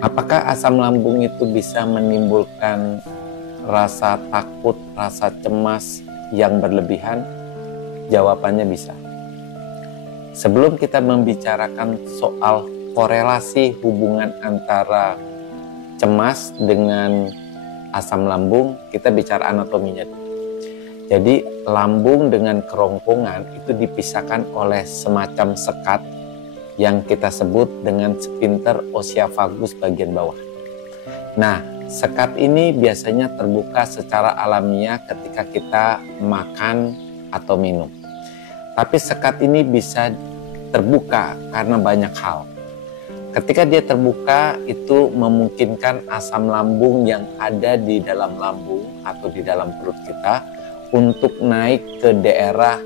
Apakah asam lambung itu bisa menimbulkan rasa takut, rasa cemas yang berlebihan? Jawabannya bisa. Sebelum kita membicarakan soal korelasi hubungan antara cemas dengan asam lambung, kita bicara anatominya. Jadi lambung dengan kerongkongan itu dipisahkan oleh semacam sekat yang kita sebut dengan sphincter oesophagus bagian bawah. Nah, sekat ini biasanya terbuka secara alamiah ketika kita makan atau minum. Tapi sekat ini bisa terbuka karena banyak hal. Ketika dia terbuka, itu memungkinkan asam lambung yang ada di dalam lambung atau di dalam perut kita untuk naik ke daerah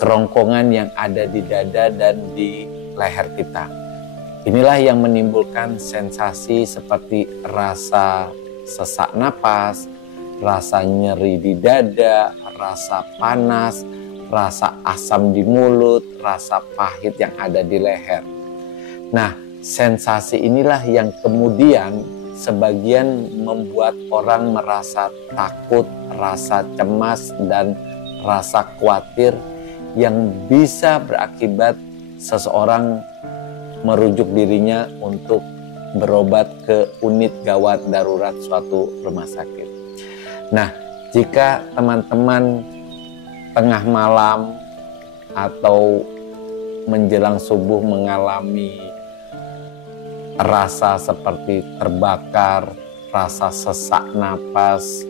kerongkongan yang ada di dada dan di leher kita. Inilah yang menimbulkan sensasi seperti rasa sesak napas, rasa nyeri di dada, rasa panas, rasa asam di mulut, rasa pahit yang ada di leher. Nah, sensasi inilah yang kemudian sebagian membuat orang merasa takut, rasa cemas, dan rasa khawatir yang bisa berakibat seseorang merujuk dirinya untuk berobat ke unit gawat darurat suatu rumah sakit. Nah, jika teman-teman tengah malam atau menjelang subuh mengalami rasa seperti terbakar, rasa sesak napas,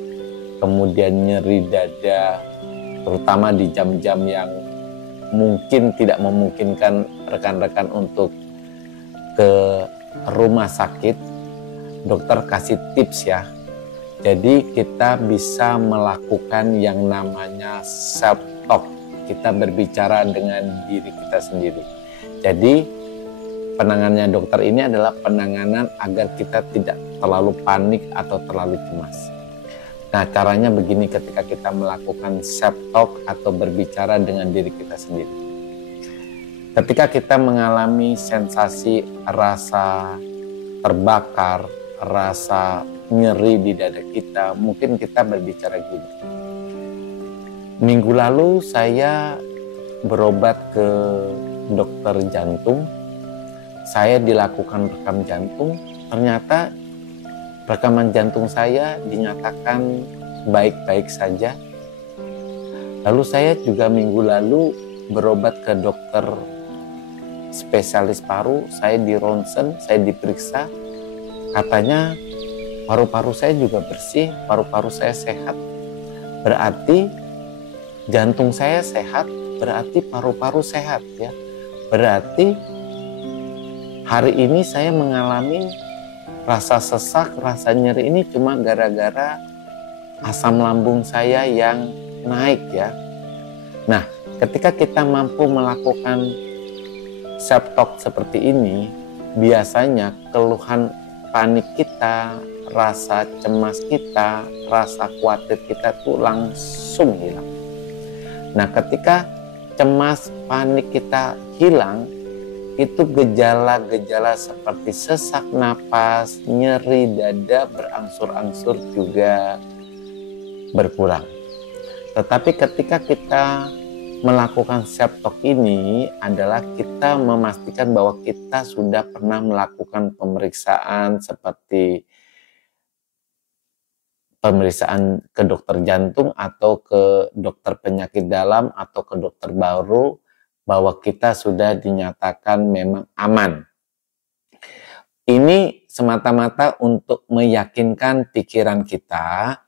kemudian nyeri dada, terutama di jam-jam yang mungkin tidak memungkinkan rekan-rekan untuk ke rumah sakit, dokter kasih tips ya. Jadi kita bisa melakukan yang namanya self talk. Kita berbicara dengan diri kita sendiri. Jadi penanganannya dokter ini adalah penanganan agar kita tidak terlalu panik atau terlalu cemas. Nah, caranya begini ketika kita melakukan self talk atau berbicara dengan diri kita sendiri. Ketika kita mengalami sensasi rasa terbakar, rasa nyeri di dada kita, mungkin kita berbicara gini. Minggu lalu saya berobat ke dokter jantung. Saya dilakukan rekam jantung, ternyata rekaman jantung saya dinyatakan baik-baik saja. Lalu saya juga minggu lalu berobat ke dokter spesialis paru, saya di ronsen, saya diperiksa, katanya paru-paru saya juga bersih, paru-paru saya sehat. Berarti jantung saya sehat, berarti paru-paru sehat ya. Berarti hari ini saya mengalami rasa sesak, rasa nyeri ini cuma gara-gara asam lambung saya yang naik ya. Nah, ketika kita mampu melakukan self talk seperti ini, biasanya keluhan panik kita, rasa cemas kita, rasa khawatir kita tuh langsung hilang. Nah, ketika cemas, panik kita hilang, itu gejala-gejala seperti sesak napas, nyeri dada berangsur-angsur juga berkurang. Tetapi ketika kita melakukan self talk ini adalah kita memastikan bahwa kita sudah pernah melakukan pemeriksaan seperti pemeriksaan ke dokter jantung atau ke dokter penyakit dalam atau ke dokter baru, bahwa kita sudah dinyatakan memang aman. Ini semata-mata untuk meyakinkan pikiran kita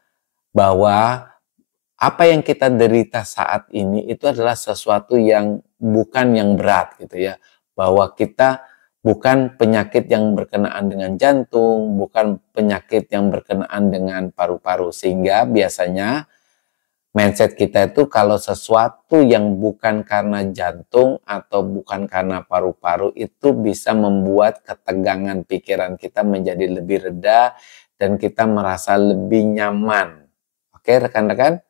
bahwa apa yang kita derita saat ini itu adalah sesuatu yang bukan yang berat gitu ya. Bahwa kita bukan penyakit yang berkenaan dengan jantung, bukan penyakit yang berkenaan dengan paru-paru. Sehingga biasanya mindset kita itu kalau sesuatu yang bukan karena jantung atau bukan karena paru-paru itu bisa membuat ketegangan pikiran kita menjadi lebih reda dan kita merasa lebih nyaman. Oke rekan-rekan?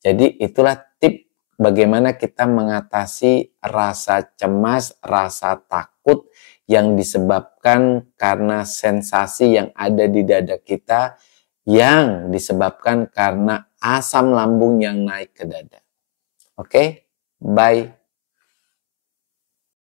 Jadi itulah tip bagaimana kita mengatasi rasa cemas, rasa takut yang disebabkan karena sensasi yang ada di dada kita, yang disebabkan karena asam lambung yang naik ke dada. Oke, bye.